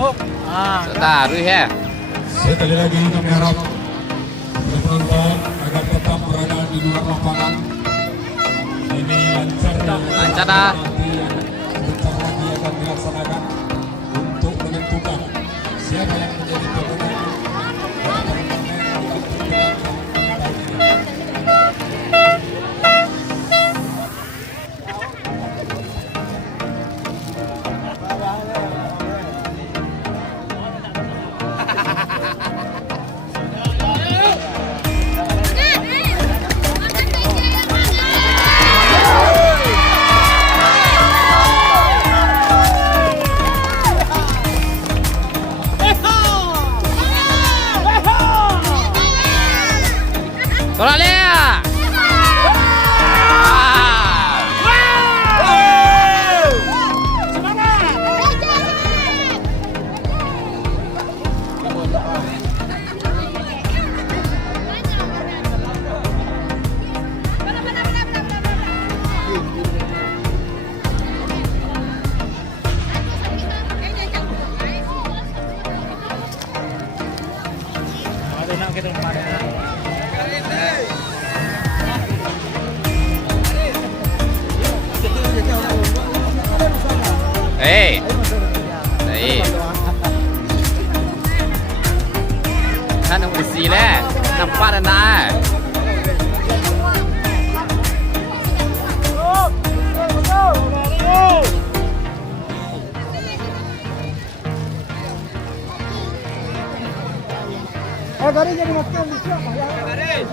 Taruh ya. Sekali lagi kami harap penonton agar tetap berada di luar lapangan. Ini lancar dah. Nanti yang bentar lagi akan dilaksanakan untuk menentukan siapa yang menjadi pemenang. Tolak dia. Hey. Hey. Kan udah sila, nampak dah. Garis jadi makan di siapa ya? Garis.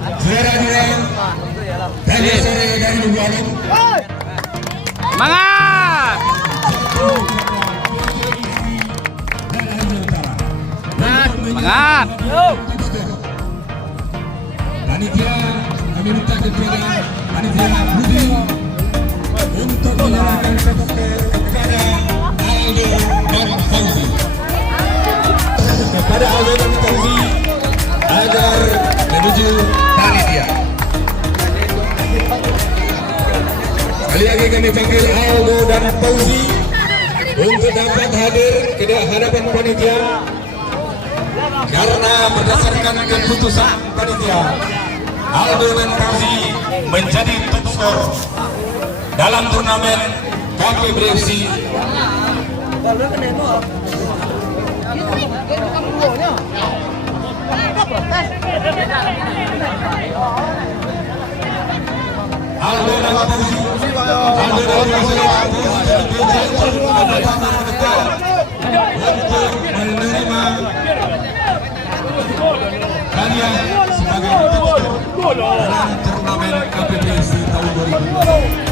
juara dua tanya sore dari Lugalung. Semangat! Semangat! Panitia kami minta kepada panitia Budi untuk menyerahkan kepada Aldo dan Fauzi. Kepada Aldo dan Fauzi agar menuju panitia. Kali lagi kami panggil Aldo dan Fauzi untuk dapat hadir ke hadapan panitia. Karena berdasarkan keputusan panitia, Aldo dan Fauzi menjadi top skor dalam turnamen KPBFC. Aldo dan Fauzi untuk menerima hadiah sebagai top skor dalam turnamen KPBFC tahun 2020.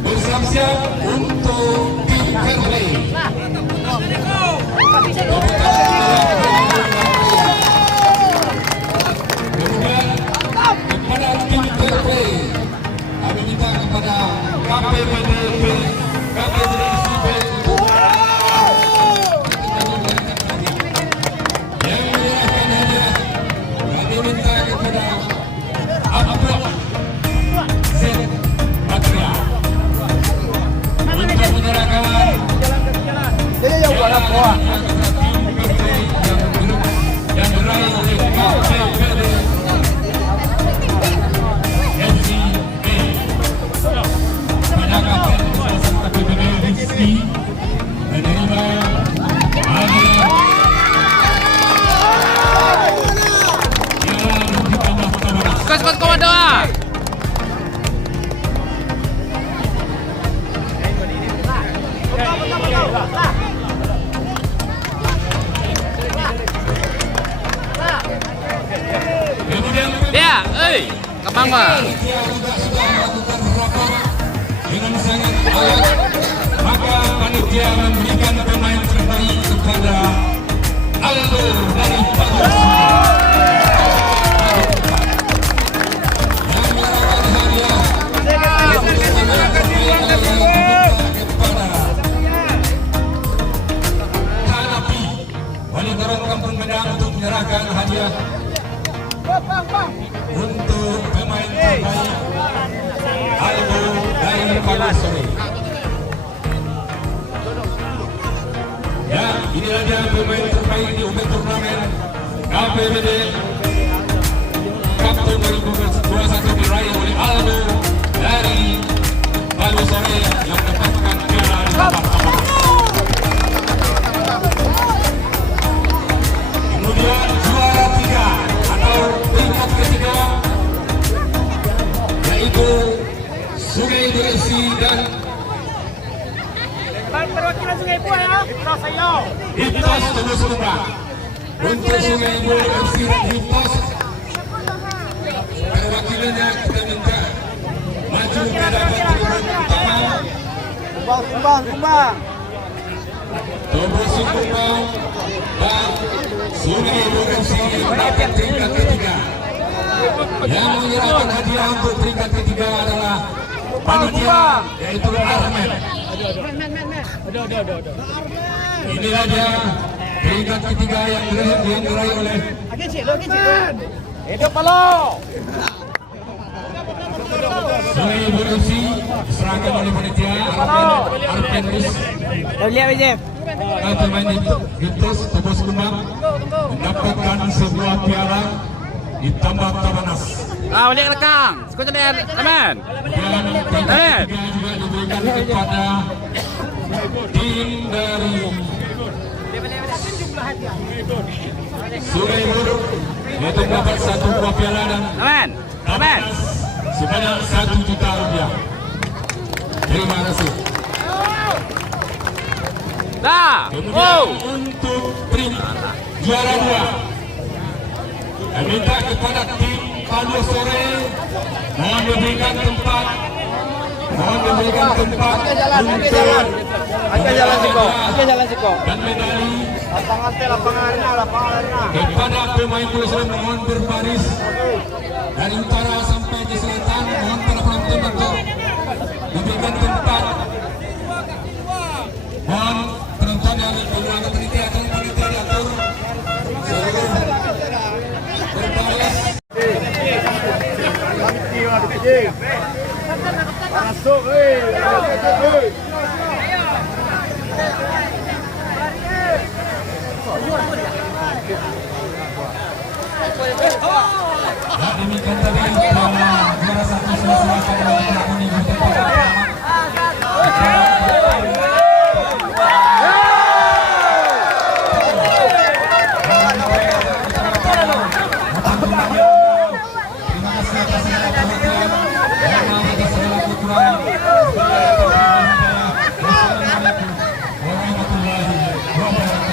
Bersiap-siap untuk tim Fairplay. Kemudian kepada tim Fairplay, kami minta kepada KPBDP, KPBDCB yang menyerahkan hadiah. Kami minta kepada Abdul Zed Patria untuk menyerahkan yang diraih oleh KPBD FCB menyerahkan KPBD Rizky menerima hadiah Skor komando. Ya, kembang mah. Dengan sangat baik, maka panitia memberikan pemain terbaik kepada Aldo dari Pados. Yang menyerahkan hadiah kepada Hanapi, wali Dorong Kampung Medang untuk menyerahkan hadiah untuk pemain terbaik Aldo dari Pados. Inilah dia pemain terbaik di UB Turnamen KPBD Kapten 2021 diraih oleh Aldo dari Bali Sore yang mendapatkan piala di babak pertama. Kemudian juara 3 atau peringkat ketiga yaitu Sungai Beresi dan Perwakilan Sungai Buah ya. Kita saya. Hiptos Tebus Kumbang. Untuk Sungai Buah FC dan Hiptos, perwakilannya kita minta maju ke babak utama. Kumbang. Tebus Kumbang dan Sungai Buah FC mendapat peringkat ketiga. Yang menyerahkan hadiah untuk peringkat ketiga adalah panitia yaitu Armen. Inilah dia peringkat ketiga yang diraih oleh Hidup Palo. Sungai Buah FC diserahkan oleh panitia Armen pemain Hiptos Tebus Kumbang mendapatkan sebuah piala ditambah tabanas. Balik rekang. Sekutu dan aman. Dan peringkat ketiga juga diberikan kepada tim dari Sungai Buah yaitu mendapat 1 buah piala dan Aman. tabanas sebanyak Rp1 juta. Terima kasih. Dah. Kemudian untuk juara 2 saya minta kepada tim Bali Sore mohon memberikan tempat jalan Siko. dan medali Lapangan. kepada pemain Bali Sore mohon berbaris dari utara sampai ke selatan, mohon para penonton untuk diberikan tempat. Mohon penonton yang berada panitia akan panitia diatur seluruh berbaris. Masuk, Ya, demikian tadi juara 1 Sulawesi Selatan yang melakoni pertandingan pertama. Terima kasih atas segala perhatian. Mohon maaf atas segala kekurangan. Wassalamualaikum warahmatullahi wabarakatuh.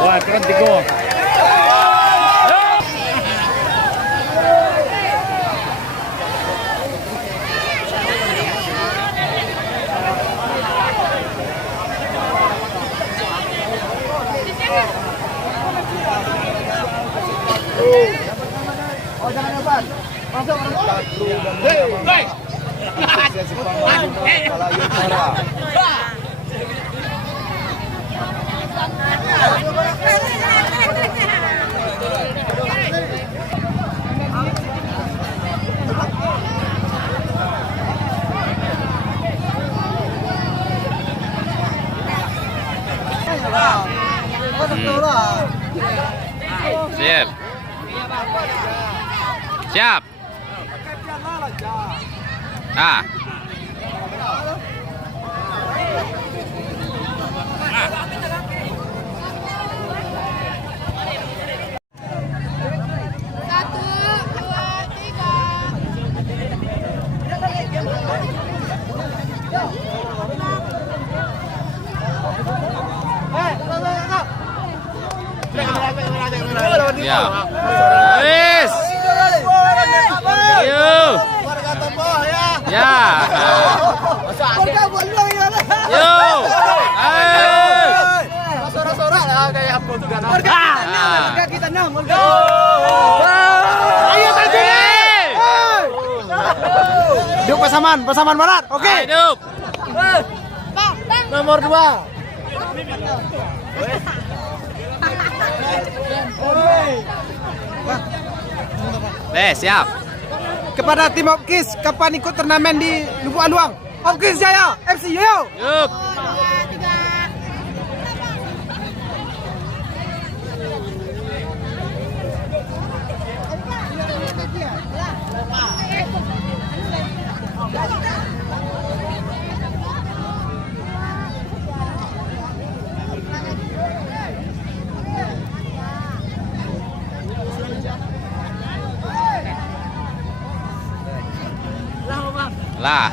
Wah, keren Tigo. Oh, jangan nyobat. Masuk. Hei. Siap. Siap. Ah. Ya. Wis. Yuk. Ya. Yuk. Sorak-sorak lah kayak apa tuh kan. Kita 6. Ayo tadi. Hidup pasaman barat. Oke. Hidup. Nomor 2. Siap. kepada tim Opkis kapan ikut turnamen di Lubuk Aluang. Opkis Jaya FC yo. Yup. Lah.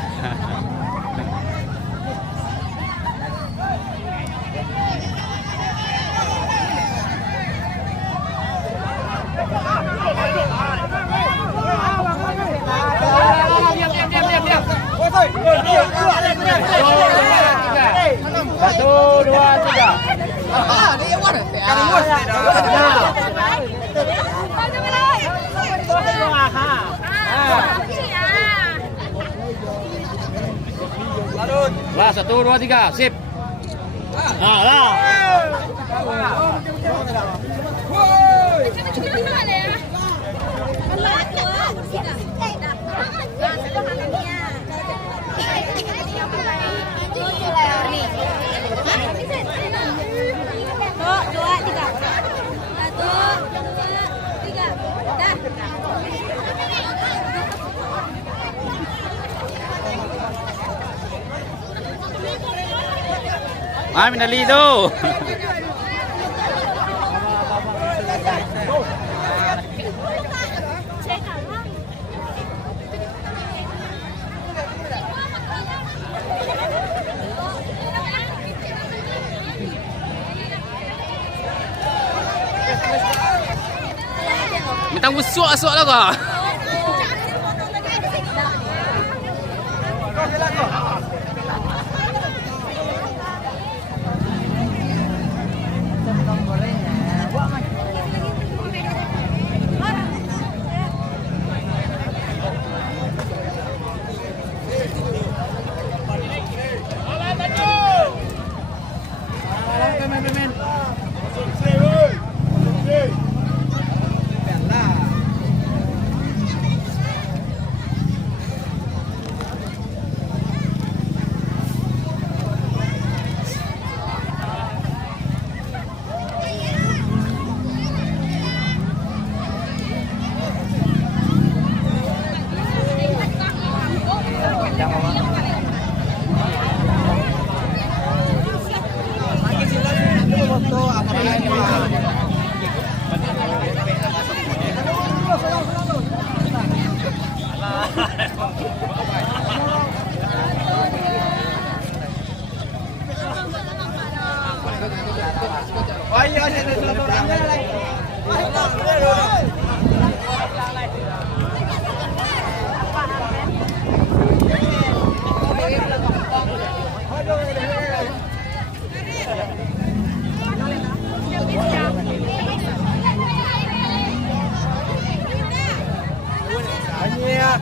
Satu, dua, tiga. Lah 1 2 3 sip. Nah, lah. Amin Ali tu. Minta busuk asuk lah kau.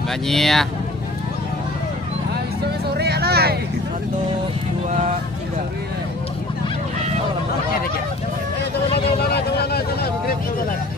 Banyak. Sore ada. 1 2 3.